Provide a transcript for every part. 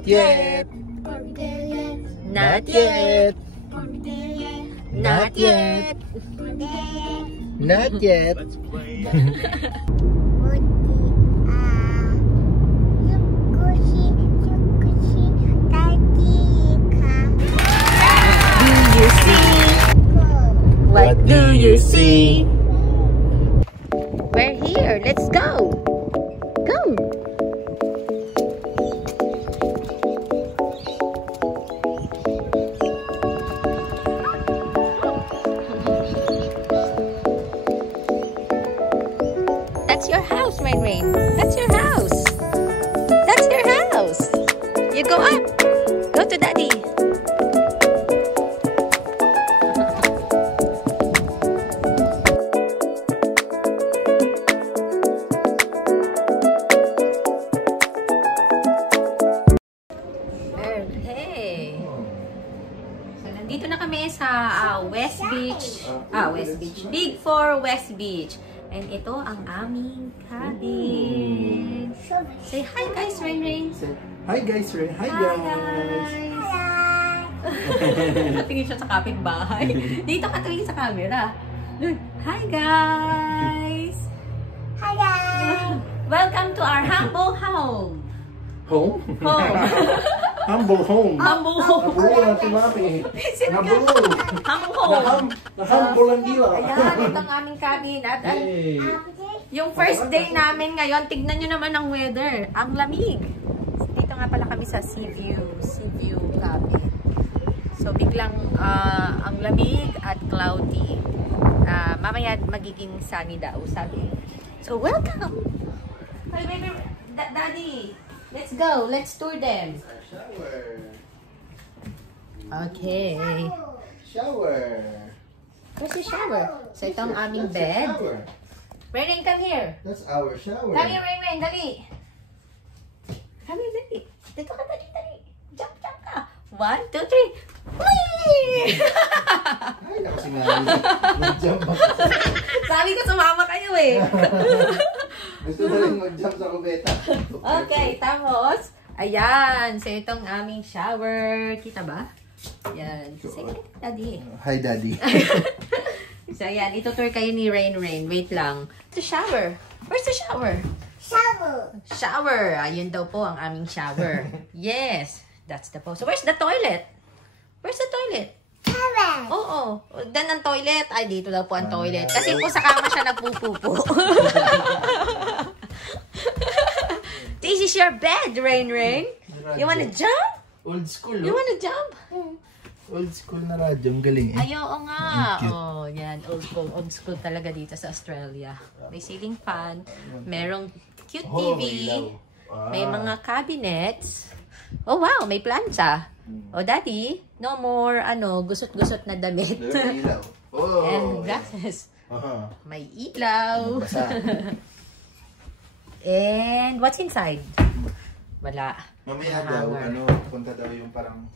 Not yet. Not yet. Not yet. Not yet. What do you see? We're here. Let's go. Go. That's your house, Rain Rain. That's your house. That's your house. You go up. Go to Daddy. Dito na kami sa West Beach. West Beach. Big 4 West Beach. And ito ang aming cabin. Say hi guys, Rain Rain. Hi guys, Rain. Hi guys. Tingin siya sa kapitbahay. Dito ka tingin sa camera. Look. Hi guys. Hi guys. Welcome to our humble home. Home? Home. Humble home. Humble home. Nabulo na si Mami. Nabulo. Humble home. Nahumble ang dila. Ayan, ito ang aming cabin. At yung first day namin ngayon, tignan nyo naman ang weather. Ang lamig. Dito nga pala kami sa Sea View cabin. So, biglang ang lamig at cloudy. Mamaya magiging sunny daw, sabi. So, welcome! Hey, baby, Daddy, let's go. Let's tour them. Shower. Okay. Shower. Where's the shower? So, ito ang aming bed. Rain, come here. That's our shower. Come here, Rain, dali. Come here, dali. Dito ka, dali. Jump ka. 1, 2, 3. Whee! Ay, naku si Mami. Nag-jump ako. Sabi ko, sumama kayo eh. Gusto na rin mag-jump sa kubeta. Okay, tapos, ayan. So, itong aming shower. Kita ba? Ayan. Sige, Daddy. Hi, Daddy. So, ayan. Itutour kayo ni Rain. Wait lang. The shower. Where's the shower? Shower. Ayun daw po ang aming shower. Yes. That's the pose. So, where's the toilet? Where's the toilet? Oo. Dan ang toilet. Ay, dito daw po ang toilet. Kasi po sa kama siya nagpupupo. This is your bed, Rain. You wanna jump? Old school, You wanna jump? Old school na radyo. Ang galing eh. Ay, oo nga. Oh, yan. Old school talaga dito sa Australia. May ceiling fan. Merong cute TV. May mga cabinets. Oh, wow. May plancha. Oh, Daddy, no more, gusot-gusot na damit. Ilaw. Oh, And glasses. May ilaw. And what's inside? Wala. Mamaya daw, punta daw yung parang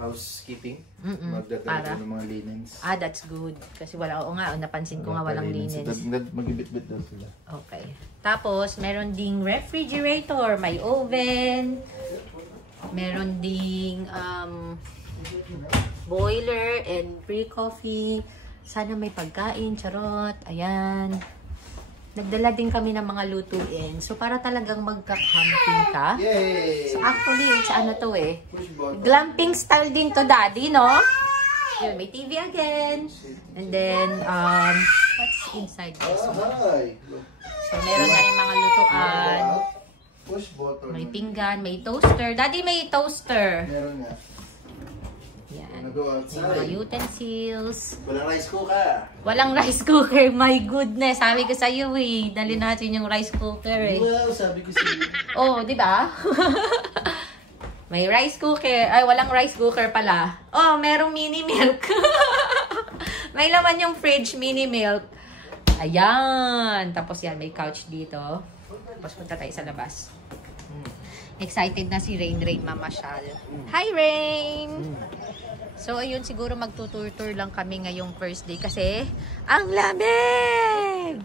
housekeeping. Magdadala ng mga linens. Ah, that's good. Kasi wala, oo nga, napansin ko nga walang linens. Magibit-bit daw sila. Okay. Tapos, meron ding refrigerator, may oven, meron ding boiler and pre-coffee. Sana may pagkain, charot. Ayan. Nagdala din kami ng mga lutuin. So, para talagang magka-camping ka. Yay! So, actually, it's ano to eh. Glamping style din to, Daddy, no? Yun, may TV again. And then, what's inside this one? So, meron na rin mga lutuan. Push button. May pinggan, may toaster. Daddy, may toaster. Meron nga. Yan. Go May mga outside. utensils. Walang rice cooker. Walang rice cooker. My goodness. Sabi ko sa'yo eh. Dali natin yung rice cooker eh. Wow, sabi ko sa'yo. Oh, di ba? May rice cooker. Ay, walang rice cooker pala. Oh, merong mini milk. May laman yung fridge, mini milk. Ayan. Tapos yan, may couch dito. Tapos punta tayo sa labas. Excited na si Rain mamasyal. Hi, Rain! So, ayun, siguro magtutur-tour lang kami ngayong first day kasi ang lamig!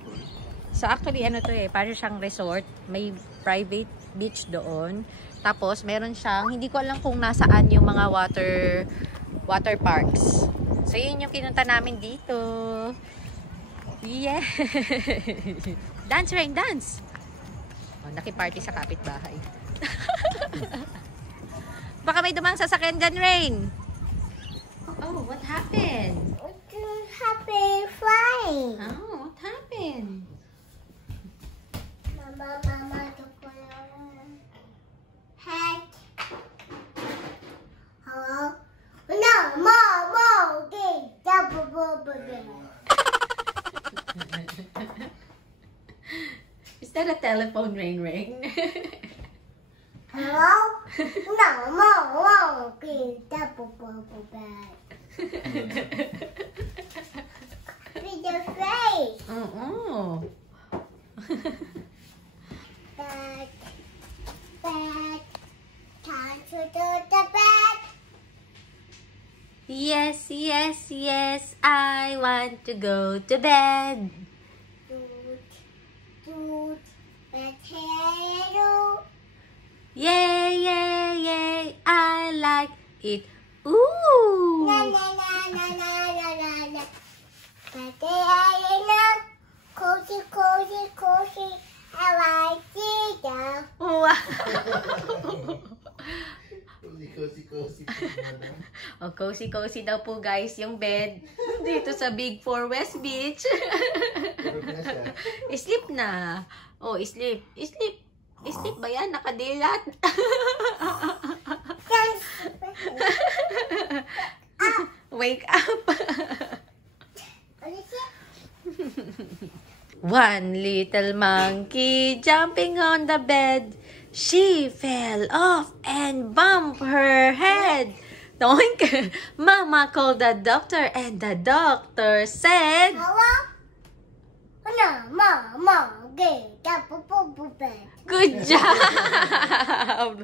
So, actually, ano to eh, parang siyang resort. May private beach doon. Tapos, meron siyang, hindi ko alam kung nasaan yung mga water parks. So, yun yung pinunta namin dito. Yeah! Dance, Rain, dance! Oh, nakiparty sa kapitbahay. Baka may dumang sasakyan dyan, Rain. Oh, what happened? What happened? Flying. Oh, what happened? Mama, head. Hello? No, Mama, okay. Is that a telephone, Rain? Hello? No, Mama, okay. With your face. Oo. Bed. Time to do the bed. Yes, yes, yes, I want to go to bed. Doot. Potato. Yay, yay, yay, I like it. Ooh. Na. Potato. Cozy. I like it. Wow. Cozy. Oh, cozy daw po guys yung bed dito sa Big 4 West Beach. Sleep na. Oh, sleep. Sleep ba yan? Nakadilat. Wake up. One little monkey jumping on the bed. She fell off and bumped her head. Doink! Mama called the doctor and the doctor said, Hello? No, Mama, okay. Bed. good job!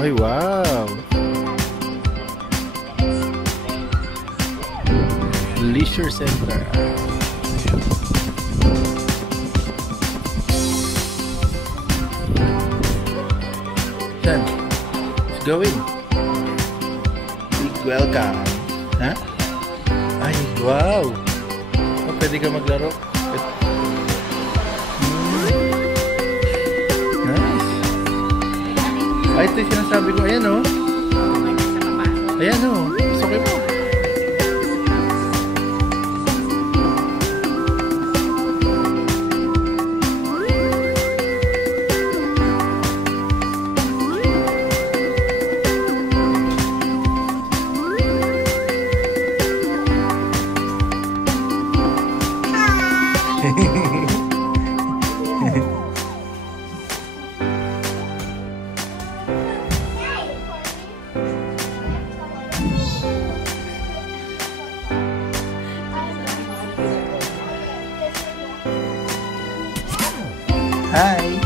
Ay, wow! Leisure Center. Yan. Let's go in. Big welcome. Ha? Ay, wow! Oh, pwede ka maglaro. Nice. Ay, ito yung sinasabi ko. Ayan, oh. Ayan, oh. Gusto ko mo. Hi.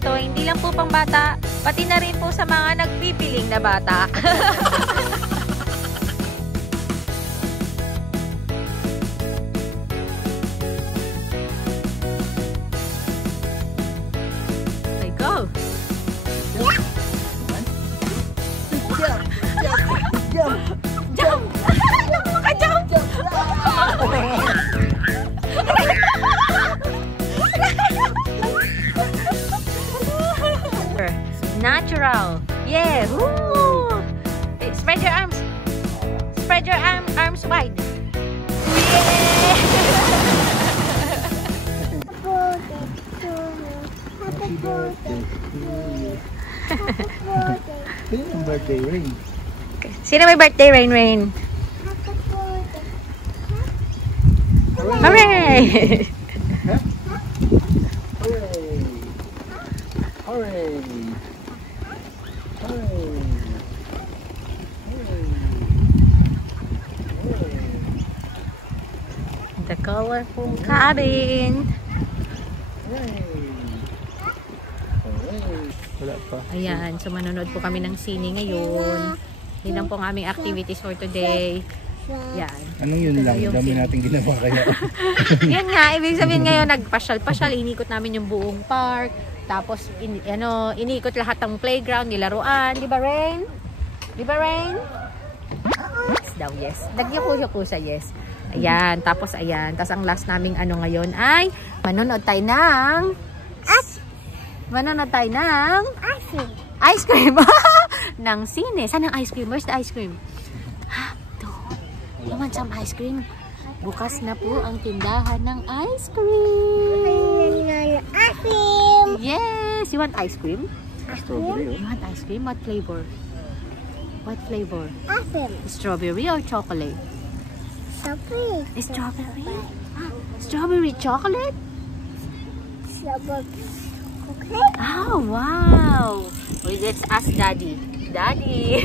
ito, hindi lang po pang bata, pati na rin po sa mga nagpipiling na bata. Okay, go! Jump! Naka-jump! Natural. Yeah. Woo. Spread your arms. Spread your arms wide. Yeah. Happy birthday to you. Happy birthday. Sino yung birthday ring? Sino may birthday, Rain Rain? Happy birthday. Hooray! Hooray! Hooray! The colorful cabin. Wala pa. Ayan, so manonood po kami ng sine ngayon. Yun lang po ang aming activities for today. Yan. Anong yun lang? Dami natin ginawa kaya. Yan nga, ibig sabihin ngayon, nagpasyal-pasyal, inikot namin yung buong park. Tapos, inikot lahat ng playground, nilaruan. Di ba, Rain? Di ba, Rain? Yes daw, yes. Nagyakuyo sa yes. Ayan, tapos ayan. Tapos ang last naming ano ngayon ay manonood tayo ng ice cream. Ng sine. Saan ang ice cream? Where's the ice cream? You want some ice cream? Bukas na po ang tindahan ng ice cream. Yes! You want ice cream? Strawberry, You want ice cream? What flavor? What flavor? Apple. Strawberry or chocolate? Strawberry. Strawberry? Strawberry chocolate? Strawberry. Okay. Oh, wow! Wait, let's ask Daddy. Daddy!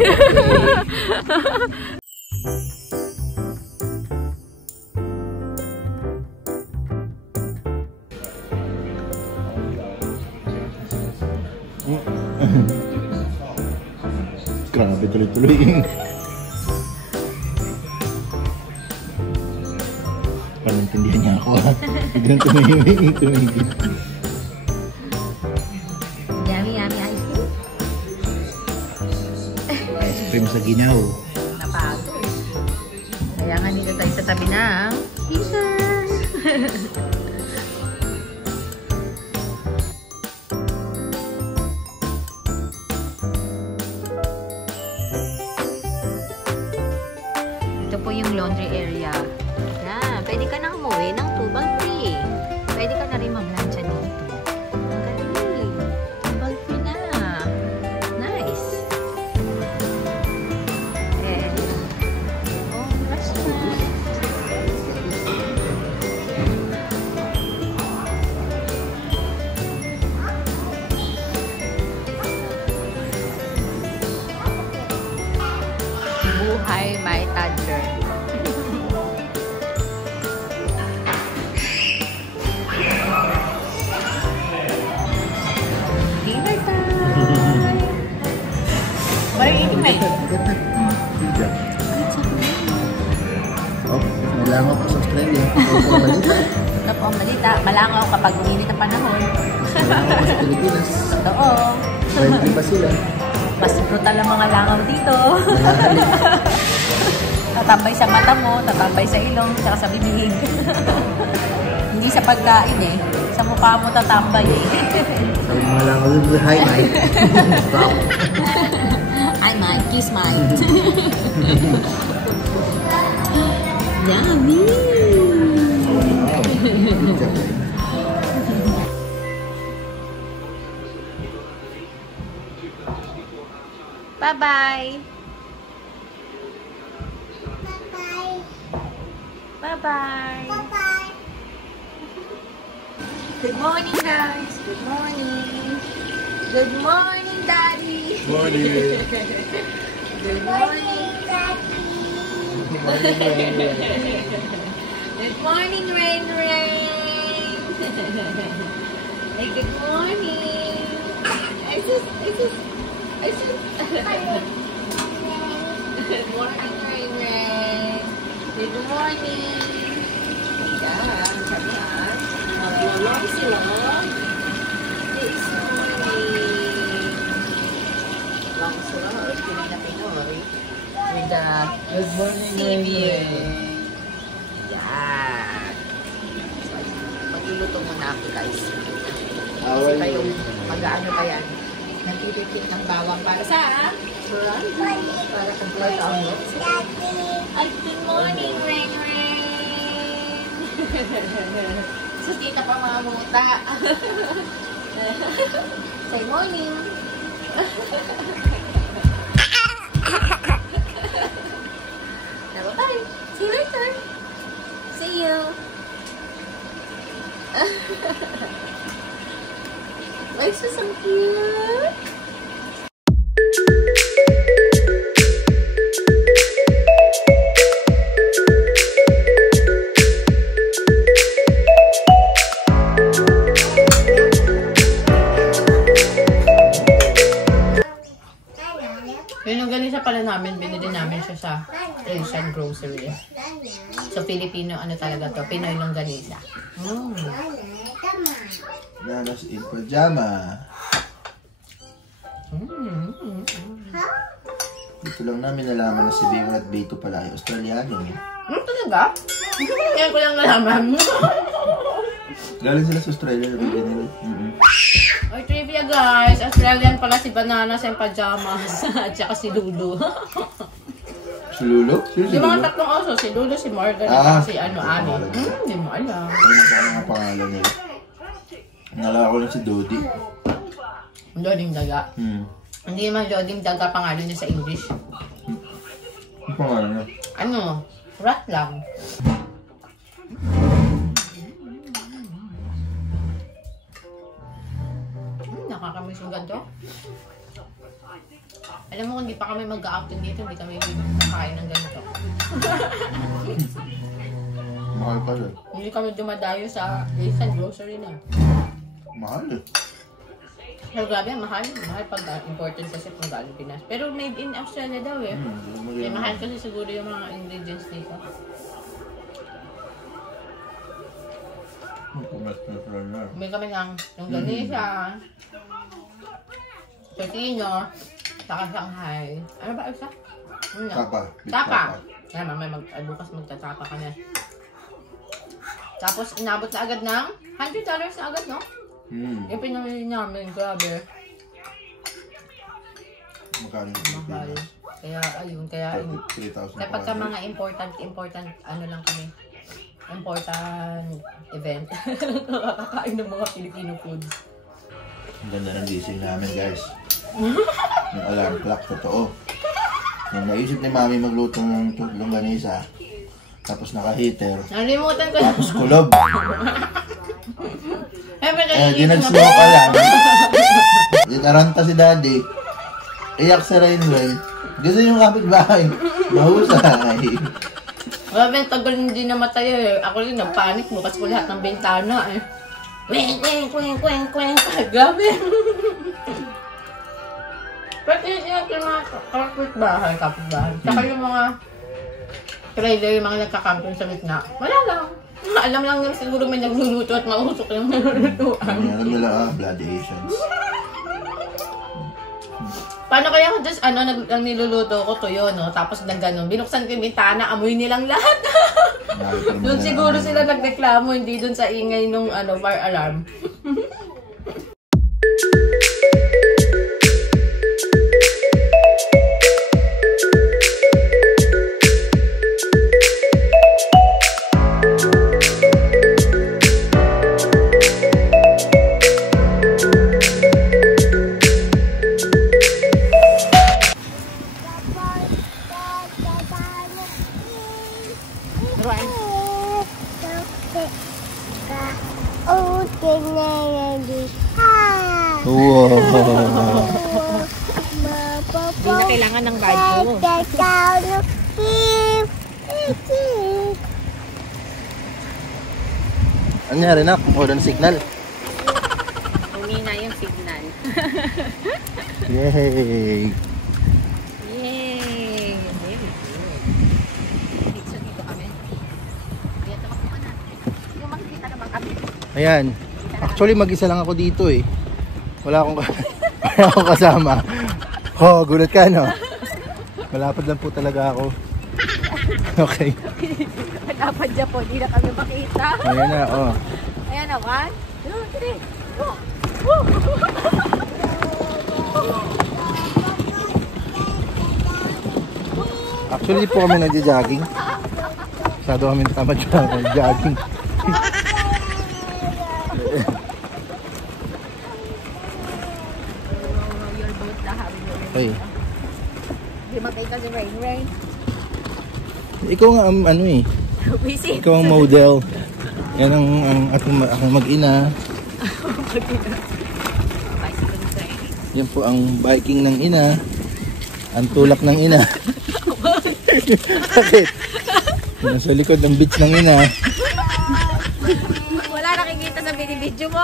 Grabe tuloy-tuloy. Panintindihan niya ako. Biglang tumigil. Yummy ice cream? Ice cream sa ginaw. Napagod. Kaya nga dito tayo sa tabi ng freezer. Ito po yung laundry area. Yan. Pwede ka nang umuwi ng tubal free. Pwede ka na rin mamlansya dito. Ang galing. Tubal free na. Nice. And, oh, restaurant. Buhay may toddler. Dinner time! What are you eating, mate? Pizza. Oh, malangaw pa sa Australia. Ito po ang balita. Malangaw kapag uminit ang panahon. Malangaw pa sa Pilipinas. Totoo. Friendly pa sila. Mas brutal ang mga langaw dito. Tatambay sa mata mo, tatambay sa ilong, tsaka sa bibig. Hindi sa pagkain eh. Sa mukha mo tatambay eh. Sabi mga langaw dito, hi Mike. Hi Mike, kiss Mike. Yummy! Bye-bye! Bye. Bye-bye! Bye. Good morning, guys! Good morning! Good morning, Daddy! Morning. Good morning! Good morning, Rain Rain! Hey, good morning! Good morning, Rain Rain. Good morning. Yan, ganyan. Maglulong sila. This morning. Long sila. Pinoy na Pinoy. With the Good morning, sea view. Rain. Yan. So, magluluto muna ako, guys. Kasi Away kayong yun. mag-ano pa yan. Nagtitipid ng bawang para sa para complete ang looks. Ay, good morning, Rain Rain! So, tita pa mamuta. Say morning! Bye-bye! See you later! See you! Why is so cute? Yun yung ganisa pala namin, binili namin siya sa Asian grocery. So, Filipino, ano talaga to? Pinoy longganisa. Nanas in pajama. Dito lang namin nalaman na si Bing at Beto pala ay Australiano. Talaga? Ngayon ko lang nalaman. Galing sila sa Australia. Oy, trivia guys. Australian pala si Bananas and Pajamas. At saka si Lulu. Si Lulu? Sino si Yung mga Lulu? tatlong oso, si Lulu, si Morgan, Ah, at si Ani. Hindi mo alam. Ano ang pangalan nila? Nalala ko lang si Dodi. Loding Daga. Hindi naman Loding Daga pangalan niya sa English. Ang pangalan niya? Ano? Rat lang. Nakakamiss yung ganito. Alam mo, kung hindi pa kami mag-outing dito, hindi kami nakain ng ganito. Mahal pala. Hindi kami dumadayo sa Asian grocery na. Mahal eh. Pero grabe, mahal. Mahal pag important kasi kung galing Pinas. Pero made in Australia daw eh. Kaya mahal kasi siguro yung mga ingredients dito. May kami ng longganisa, tortino, saka Shanghai. Ano ba isa? Tapa. Tapa. Kaya mamaya bukas magtatapa ka na. Tapos inabot na agad ng $100 na agad, no? Yung pinamili namin, grabe. Magkano? Mahal. Kaya ayun, kaya 3,000. kapag ka mga important, ano lang kami. Important event. Nakakain ng mga Filipino foods. Ang ganda ng gising namin, guys. Yung alarm clock, totoo. Nung naisip ni Mami magluto ng longganisa, tapos naka-heater, Nalimutan ko. tapos kulob. Di nag-slow na. ka lang. Di taranta si Daddy. Iyak si Rain. Gusto yung kapitbahay. Mahusay. Grabe, tagal hindi namatay eh. Ako rin, nagpanik mo kasi ko lahat ng bintana eh. Kweng, kweng, kweng, kweng, kweng. Grabe. Pati yung mga kapitbahay. Saka yung mga trailer, yung mga nagkakamping sa gitna. Wala lang. Alam lang nila siguro may nagluluto at mausok yung nalulutuan. Alam nila Bloody Asians. Paano kaya ako just, ang niluluto ko tuyo, no? Tapos na ganun. Binuksan ko yung bintana, amoy nilang lahat. Doon siguro sila nagreklamo, hindi doon sa ingay nung fire alarm. Wow. Hindi na kailangan ng badyo. Ano nangyari na? Kumuha ng signal. Humina yung signal. Yay! Yay! Very good. So, dito kami. Ayan, tumakbo ka na. Yung makikita naman kami. Ayan. Actually, mag-isa lang ako dito eh. Wala akong kasama. Oh, gulat ka, no? Malapad lang po talaga ako. Okay. Dapat dyan po, hindi na kami makita. Ayan na, oh. Ayan na, 1, 2, 3, go! Actually, di po kami nagja-jogging. Masyado kami tamad jogging. Your boat na having your Okay. Hindi makita si Rain. Ikaw nga ang ano eh. Busy. Ikaw ang model. Yan ang akong mag-ina. Bicycle training. Yan po ang biking ng ina. Ang tulak ng ina. Bakit? Nasa likod ng beach ng ina. Wala nakikita sa binibidyo mo.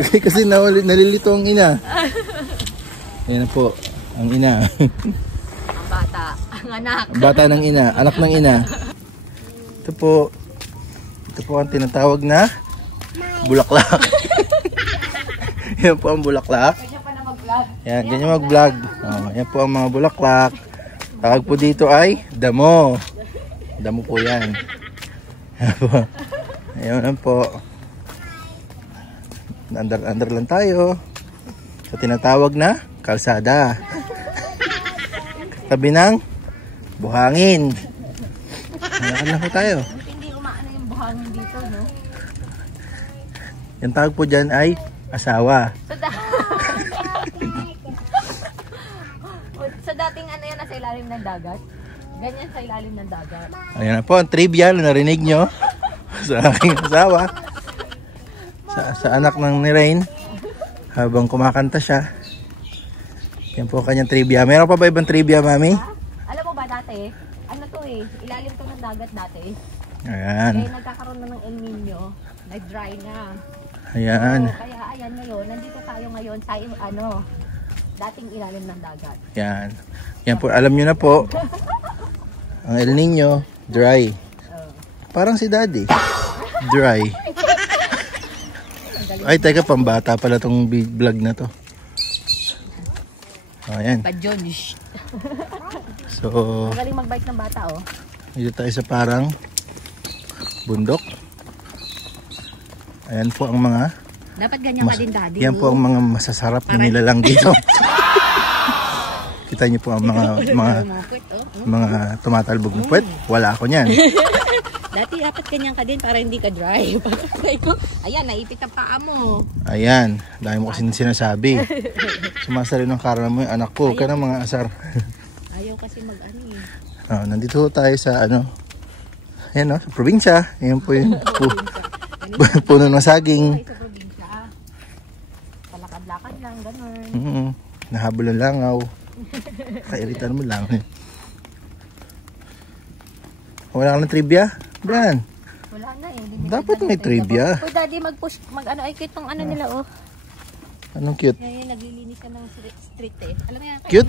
Kasi nalilito ang ina. Yan po, ang ina. Ang bata, ang anak. Ang bata ng ina, anak ng ina. Ito po ang tinatawag na bulaklak. Yan po ang bulaklak. Kanya pa na mag-vlog. Yan, ganyan mag-vlog. Oh, yan po ang mga bulaklak. Tawag po dito ay damo. Damo po yan. Yan po. Ayan po. Under lang tayo. Sa tinatawag na kalsada. Tabi ng buhangin. Malakad lang po tayo. Hindi umaano yung buhangin dito, no? Yung tawag po dyan ay asawa. Sa dating ano yan, nasa ilalim ng dagat. Ganyan sa ilalim ng dagat. Ayan na po ang trivia na narinig nyo sa aking asawa. Sa anak ng ni Rain. Habang kumakanta siya. Yan po kanyang trivia. Meron pa ba ibang trivia, Mami? Alam mo ba dati, ano to eh, ilalim to ng dagat dati. Ayan. Eh, nagkakaroon na ng El Nino, nag-dry na. Ayan. So, kaya ayan ngayon, nandito tayo ngayon sa dating ilalim ng dagat. Yan. Yan po, alam nyo na po. Ang El Nino, dry. Parang si Daddy. Dry. Ay, teka, pambata pala tong vlog na to. Ayan. Padyon. So, Magaling mag-bike ng bata, oh. dito tayo sa parang bundok. Ayan po ang mga Dapat ganyan ka din, Daddy. yan po ang mga masasarap na nilalang dito. Kita niyo po ang mga tumatalbog na puwet. Wala ako niyan. Dati dapat ganyan ka din para hindi ka dry. Ayan, naipit ang paa mo. Ayan, dahil mo kasi sinasabi. Sumasari ng karana mo yung anak ko. Kaya ng mga asar. Ayaw kasi mag-ano eh. Nandito tayo sa ayan sa probinsya. Ayan po yung puno ng saging. Sa probinsya. Palakad-lakad lang, gano'n. Nahabol ang langaw. Kairitan mo lang. Wala ka ng trivia? Brian? Wala na eh. Dapat may trivia. Oh, Daddy, mag-push, mag-ano, ay cute tong ano nila, oh. Anong cute? Ngayon, naglilinis ka ng street eh. Alam mo yan, Cute?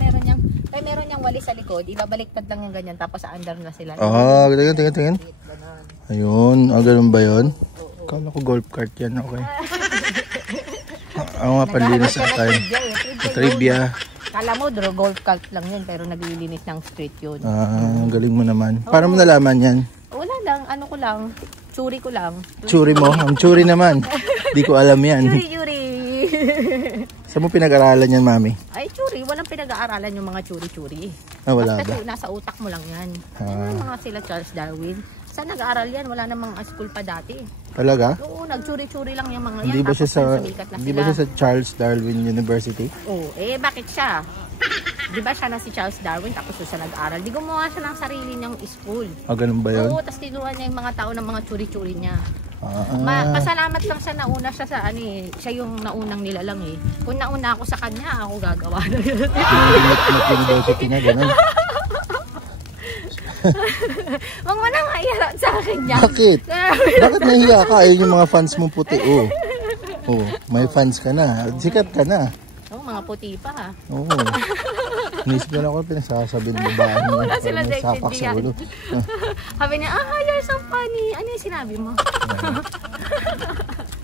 kaya meron niyang walis sa likod, ibabaliktad lang yung ganyan, tapos sa under na sila. Tingin. Ganon. Ayun, ganun ba yun? Kala ko golf cart yan, okay. Ako nga, panlinis na tayo. Trivia. Kala mo, golf cart lang yan, pero naglilinis ng street yun. Galing mo naman. Paano mo nalaman yan? Wala lang, ano ko lang, tsuri ko lang. Tsuri mo? Ang tsuri naman. Di ko alam yan. Tsuri. Saan mo pinag-aralan yan, Mami? Ay, tsuri. Walang pinag-aaralan yung mga tsuri-tsuri. Wala Basta ba? nasa utak mo lang yan. Yan yung mga sila Charles Darwin. Saan nag-aaral yan? Wala namang school pa dati. Talaga? Oo, nagtsuri-tsuri lang yung mga yan. Hindi ba siya Tapos sa Charles Darwin University? Oo, bakit siya? Di ba siya na si Charles Darwin tapos siya nag-aral? Di gumawa siya ng sarili niyang school. Ganun ba yun? Oo, tapos tinuruan niya yung mga tao ng mga tsuri-tsuri niya. Pasalamat lang siya, nauna siya sa siya yung naunang nilalang eh. Kung nauna ako sa kanya, ako gagawa na yun. University niya, ganun. Wag mo nang iharap sa akin yan. Bakit? Bakit nahiya ka? Ayun yung mga fans mo puti. Oh, may fans ka na. Sikat ka na. Mga puti pa ha. Oo. Inisip ko na ako, pinasasabi ng babae mo. Wala sila sapak sa ulo. Sabi niya, you're so funny. Ano yung sinabi mo?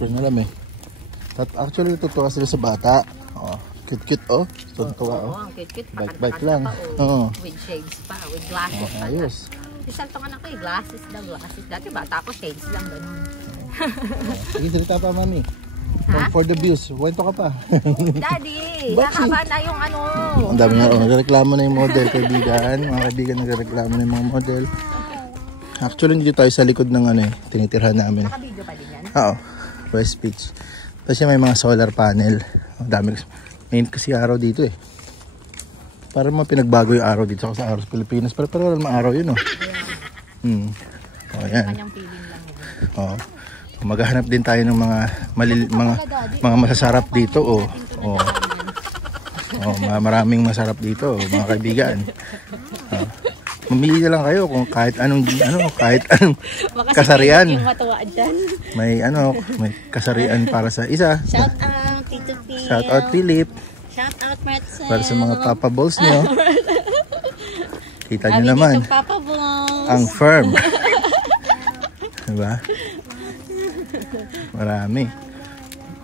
Pero alam eh. Actually, tutuwa sila sa bata. Oh, cute-cute oh. Tuntua oh. Ang cute-cute. Bike lang. Oo. With shades pa, with glasses pa. Ayos. Isang tong anak ko eh, glasses daw, glasses. Dati bata ko, shades lang ganun. Sige, salita pa, mami. Ha? For the views, kwento ka pa. Daddy, nakaba na yung ano. Ang dami nga, nagreklamo na yung model, kaibigan. Mga kaibigan, nagreklamo na yung mga model. Actually, dito tayo sa likod ng ano eh, tinitirhan namin. Naka-video pa din yan? Oo, West Beach. Tapos may mga solar panel. Ang dami, main kasi araw dito eh. Para pinagbago yung araw dito sa araw sa Pilipinas. Pero wala namang araw yun oh. Oh, yan. Kanyang feeling lang yun. Oh. Maghahanap din tayo ng mga masasarap dito oh. Oh. Oh, maraming masarap dito, mga kaibigan. Oh. Mamili na lang kayo kung kahit anong kasarian. May kasarian para sa isa. Shout out Tito Phil. Shout out Philip. Shout out Marcel. Para sa mga Papa Balls nyo. Kita nyo naman. Papa Balls. Ang firm. Diba? Marami.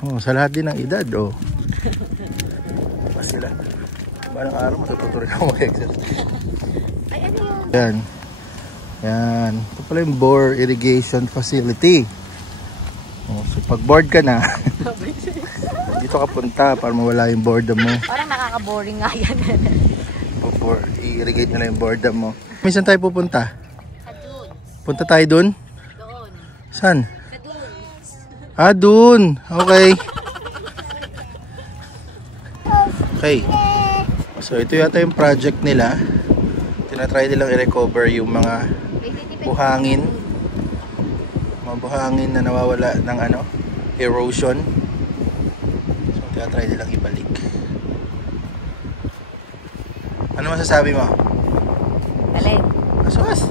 Oh, sa lahat din ng edad, oh. Diba sila? Balang araw, matututo rin ako mag-exercise. Ay, ano yun? Yan. Yan. Ito pala yung bore irrigation facility. Oh, so pag bored ka na, dito ka punta para mawala yung boredom mo. Parang nakaka-boring nga yan. I-irrigate na lang yung boredom mo. Minsan tayo pupunta? Sa dunes. Punta tayo dun? Doon. Saan? Sa dunes. Ah, dun. Okay. Okay. So, ito yata yung project nila. Tinatry nilang i-recover yung mga buhangin. Mga buhangin na nawawala ng erosion. So, tinatry nilang ibalik. Ano masasabi mo? Galing. Asos!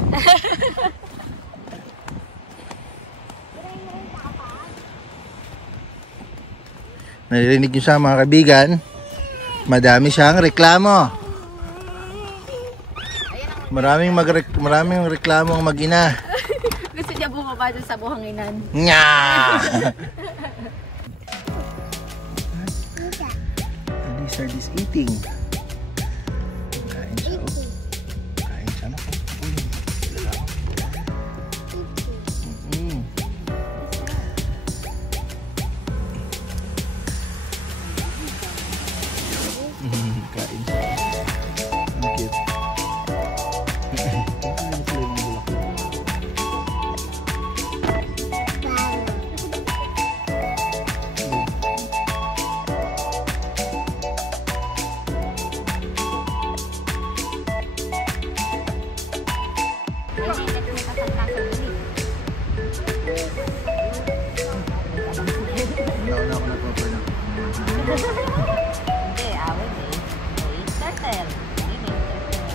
Naririnig nyo siya mga kaibigan. Madami siyang reklamo. Maraming reklamo ang mag-ina. Gusto niya bumaba dun sa buhanginan. Nya! The lizard is eating. Kain siya. Kain siya na po. Kain siya. Ang cute. Hindi, awit eh. Okay, turtle. Hindi, turtle.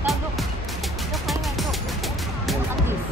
Ikaw, look. Look, my look. Look at this.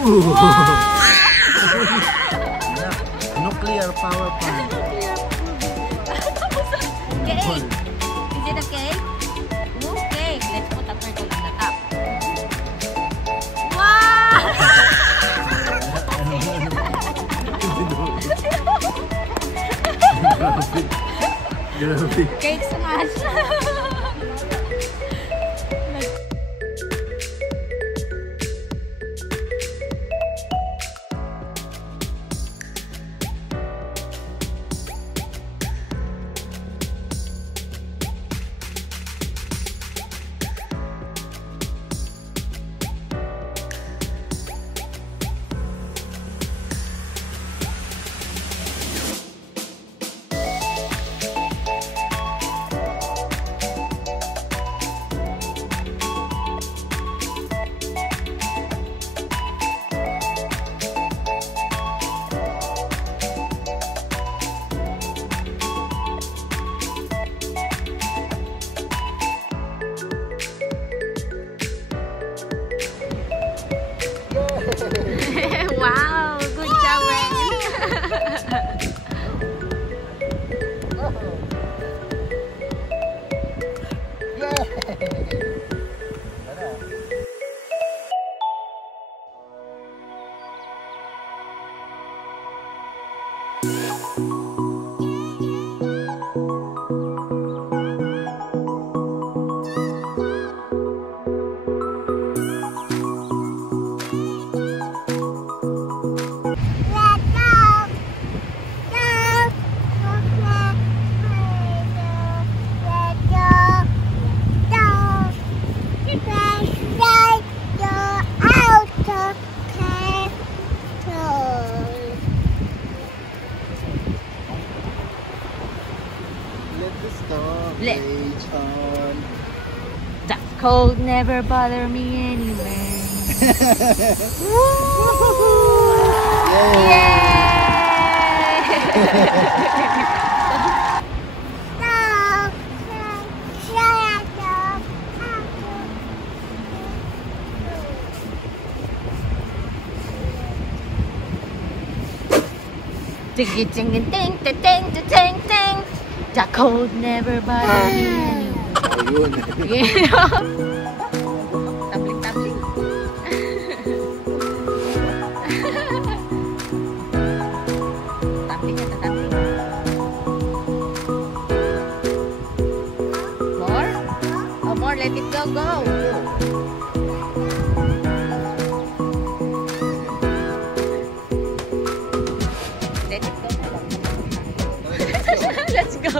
Nuclear power plant. Cake. Is it a cake? Ooh, cake. Let's put a turtle on the top. Wow! Grabe. Cake smash. Wow, good job, Let the cold never bother me anyway. Ting ting ting ting ting ting ting. The cold never bothers me anyway. Tabling, tabling. Tabling ito, tabling. More? Oh, more. Let it go, go. Let it go. Let's go.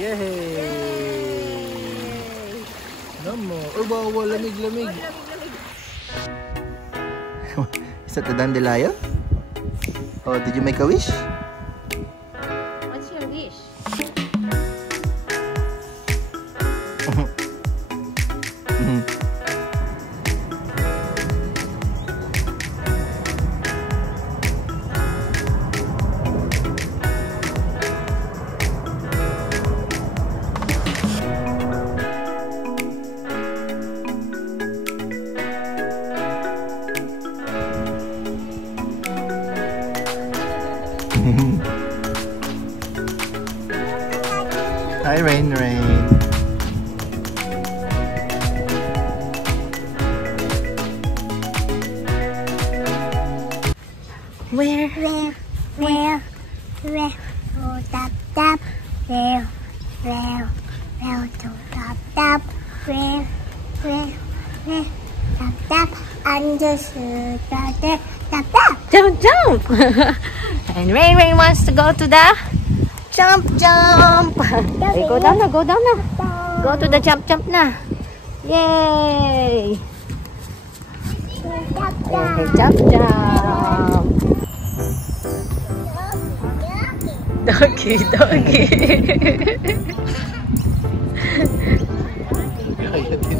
Yay! Namo. Oh, wow, lamig. Is that the dandelion? Oh, did you make a wish? What's your wish? Hi, Rain. Where? Oh, tap, tap. Where, to tap, tap. Where, tap, tap. Under, tap, tap. Jump! And Rain wants to go to the jump! Okay, go down na. Go to the jump na. Yay! Okay, jump! Doggy.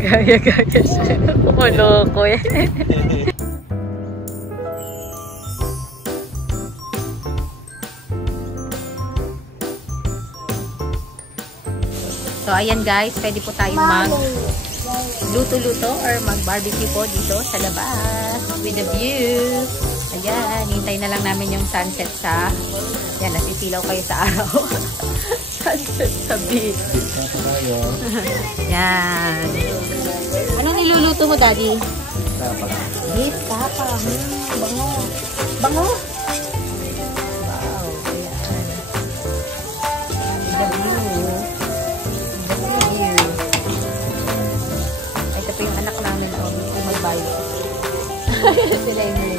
Gaya siya. Maloko yan. So, ayan guys, pwede po tayong mag-luto-luto or mag-barbecue po dito sa labas with a view. Ayan, hintay na lang namin yung sunset sa, yan, nasisilaw kayo sa araw. Sunset sa beach. Yan. Ano niluluto mo, Daddy? Beef tapa. Bango. Wow, ayan. The view. Ito po yung anak namin. Hindi magbayo. Sila yung Ray.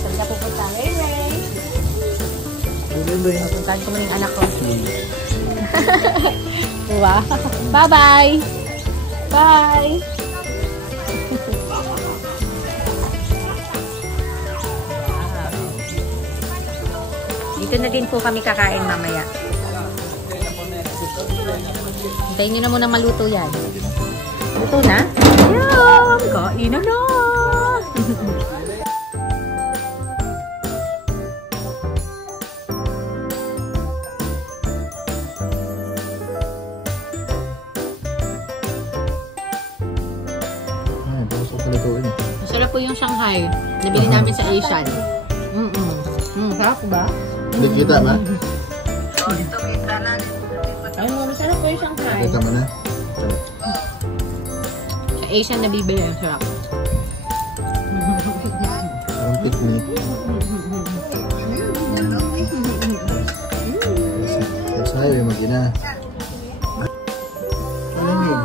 Saan ka pupunta? Ray. Pupuntahan ko mo yung anak ko. Wow. Bye-bye. Bye. Dito na din po kami kakain mamaya. Hintayin nyo na muna maluto yan. Luto na? Ayan! Kain na na! Masarap po yung Shanghai. Nabili namin sa Asian. Sarap ba? Kita ba? Ay, masarap po yung Shanghai. Kita mo na? Sa Asian nabibili. Sarap. Parang picnic. Sayo yung mag-ina. Malamig.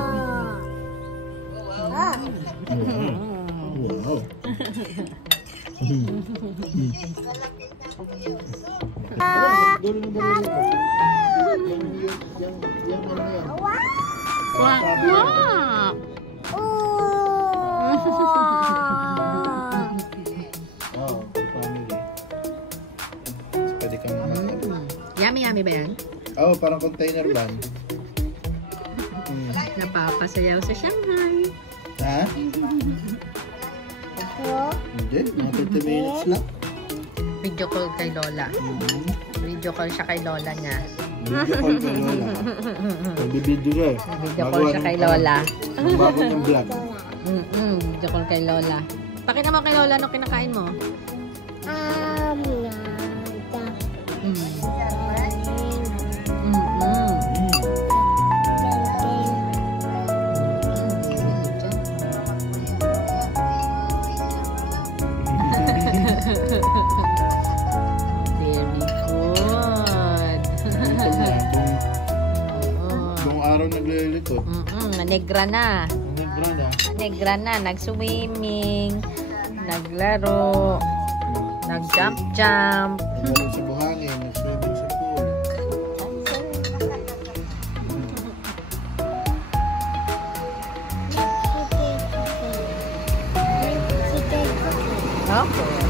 Wow. Wow. Pwede kang Yummy ba yan? oh, parang container van. Napapasayaw sa Shanghai. Ha? Hindi, mga 30 minutes lang. Video call kay Lola. Video call siya kay Lola niya. Video call kay Lola. Nagbibideo ka eh. Video call siya kay Lola. Bago niyang vlog. Video call kay Lola. Pakita mo kay Lola ano kinakain mo. Nada. Very good. Buong araw naglilito. Negra na. Negra na. Nag-swimming. Naglaro. Nag-jump-jump. Naglaro sa buhangin. Nag-swimming sa pool. Okay.